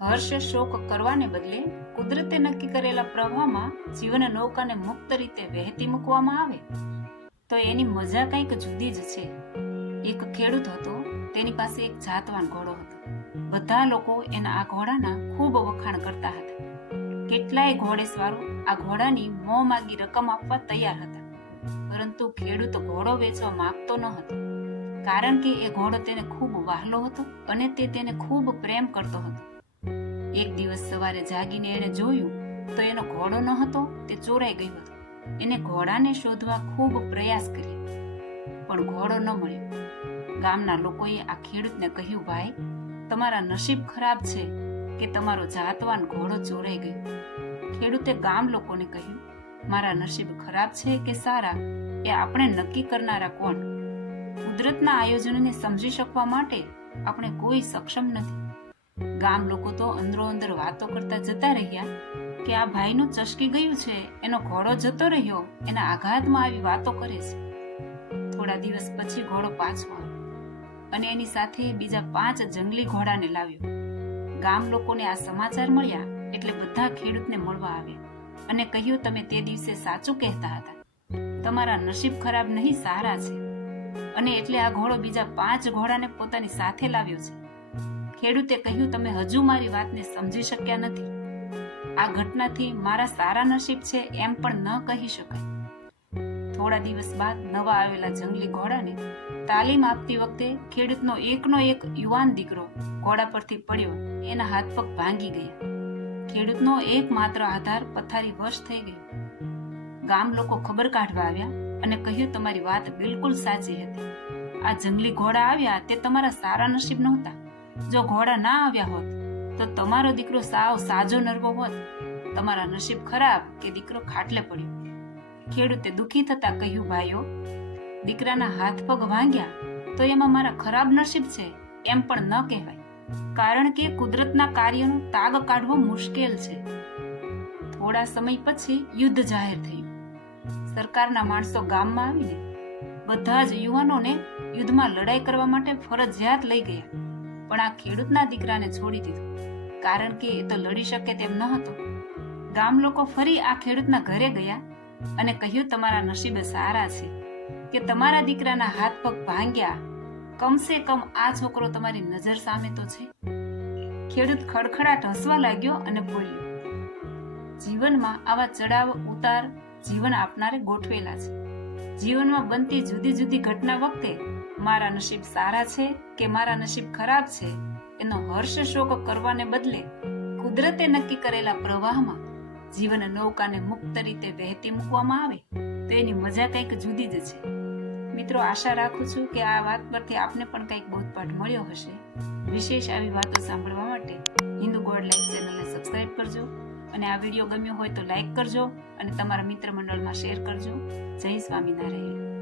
હર્ષ શોક કરવાને બદલે કુદરતે નક્કી કરેલા પ્રવાહમાં જીવન નૌકાને મુક્ત રીતે વહેતી મૂકવામાં આવે. તો એની મજા કંઈક જુદી જ છે. એક ખેડૂત હતો, તેની પાસે એક જાતવાન ઘોડો હતો. બધા લોકો એના આ ઘોડાના ખૂબ વખાણ કરતા હતા. કેટલાય ઘોડેસવારો આ ઘોડાની મોં માગી રકમ આપવા તૈયાર હતા. પરંતુ ખેડૂત ઘોડો વેચવા માંગતો ન હતો. કારણ કે એ ઘોડો તેને ખૂબ વહાલો હતો અને તે તેને ખૂબ પ્રેમ કરતો હતો. એક દિવસ સવારે જાગીને એણે જોયું તો એનો ઘોડો ન હતો, તે ચોરાઈ ગયો હતો. એને ઘોડાને શોધવા ખૂબ પ્રયાસ કર્યો. પણ ઘોડો ન મળ્યો. ગામના લોકોએ આ ખેડૂતને કહ્યું, ભાઈ, તમારા નસીબ ખરાબ છે કે તમારો જાતવાન ઘોડો ચોરાઈ ગયો. ખેડૂતે ગામ લોકોને કહ્યું, મારા નસીબ ખરાબ છે કે સારા? એ આપણે નક્કી કરનારા કોણ? કુદરતના આયોજનને સમજી શકવા માટે આપણે કોઈ સક્ષમ નથી. ગામ લોકો તો અંદરો અંદર વાતો કરતા જતા રહ્યા કે આ ભાઈનું ચસકી ગયું છે, એનો ઘોડો જતો રહ્યો, એના આઘાતમાં આવી વાતો કરે છે. થોડા દિવસ પછી ઘોડો પાછો આવ્યો અને એની સાથે બીજા પાંચ જંગલી ઘોડાને લાવ્યો. ગામ લોકોને આ સમાચાર મળ્યા એટલે બધા ખેડૂતને મળવા આવ્યા અને કહ્યું, તમે તે દિવસે સાચું કહેતા હતા. તમારા નસીબ ખરાબ નહીં, સારા છે. અને એટલે આ ઘોડો બીજા પાંચ ઘોડાને પોતાની સાથે લાવ્યો છે. ખેડૂતે કહ્યું, તમે હજુ મારી વાતને સમજી શક્યા નથી. આ ઘટનાથી મારા સારા નસીબ છે એમ પણ ન કહી શકાય. થોડા દિવસ બાદ નવા આવેલા જંગલી ઘોડાને તાલીમ આપતી વખતે ખેડૂતનો એકનો એક યુવાન દીકરો ઘોડા પરથી પડ્યો, એના હાથ પગ ભાંગી ગયા. ખેડૂતનો એકમાત્ર આધાર પથારી વશ થઈ ગયો. ગામ લોકો ખબર કાઢવા આવ્યા અને કહ્યું, તમારી વાત બિલકુલ સાચી હતી. આ જંગલી ઘોડા આવ્યા તે તમારા સારા નસીબ નહોતા. જો ઘોડા ના આવ્યા હોત, તો તમારો દીકરો સાવ સાજો નરવો હોત. તમારા નસીબ ખરાબ કે દીકરો ખાટલે પડ્યો. ખેડૂતે દુઃખી થતા કહ્યું, ભાઈઓ, દીકરાના હાથ પગ ભાંગ્યા તો એમાં મારા ખરાબ નસીબ છે એમ પણ ન કહેવાય. કારણ કે કુદરતના કાર્યનો તાગ કાઢવો મુશ્કેલ છે. થોડા સમય પછી યુદ્ધ જાહેર થયું. સરકારના માણસો ગામમાં આવીને બધા જ યુવાનોને યુદ્ધમાં લડાઈ કરવા માટે ફરજિયાત લઈ ગયા. પણ આ ખેડૂતના દીકરાને છોડી દીધો. કારણ કે એ તો લડી શકે તેમ ન હતો ગામ લોકો ફરી આ ખેડૂતના ઘરે ગયા અને કહ્યું, તમારા નસીબે સારા છે કે તમારા દીકરાના હાથ પગ ભાંગ્યા. કમસે કમ આ છોકરો તમારી નજર સામે તો છે. ખેડૂત ખડખડાટ હસવા લાગ્યો અને બોલ્યો, જીવનમાં આવા ચડાવ, ઉતાર જીવન આપનારે ગોઠવેલા છે. જીવનમાં બનતી જુદી જુદી ઘટના વખતે મારા નસીબ સારા છે કે મારા નસીબ ખરાબ છે, એનો હર્ષ શોક કરવાને બદલે કુદરતે નક્કી કરેલા પ્રવાહમાં જીવન નૌકાને મુક્ત રીતે વહેતી મૂકવામાં આવે, તો એની મજા કંઈક જુદી જ છે. મિત્રો, આશા રાખું છું કે આ વાત પરથી આપને પણ કંઈક બોધપાઠ મળ્યો હશે. વિશેષ આવી વાતો સાંભળવા માટે હિન્દુ ગોડ લાઈફ ચેનલને સબસ્ક્રાઈબ કરજો અને આ વીડિયો ગમ્યો હોય તો લાઈક કરજો અને તમારા મિત્ર મંડળમાં શેર કરજો. જય સ્વામિનારાયણ.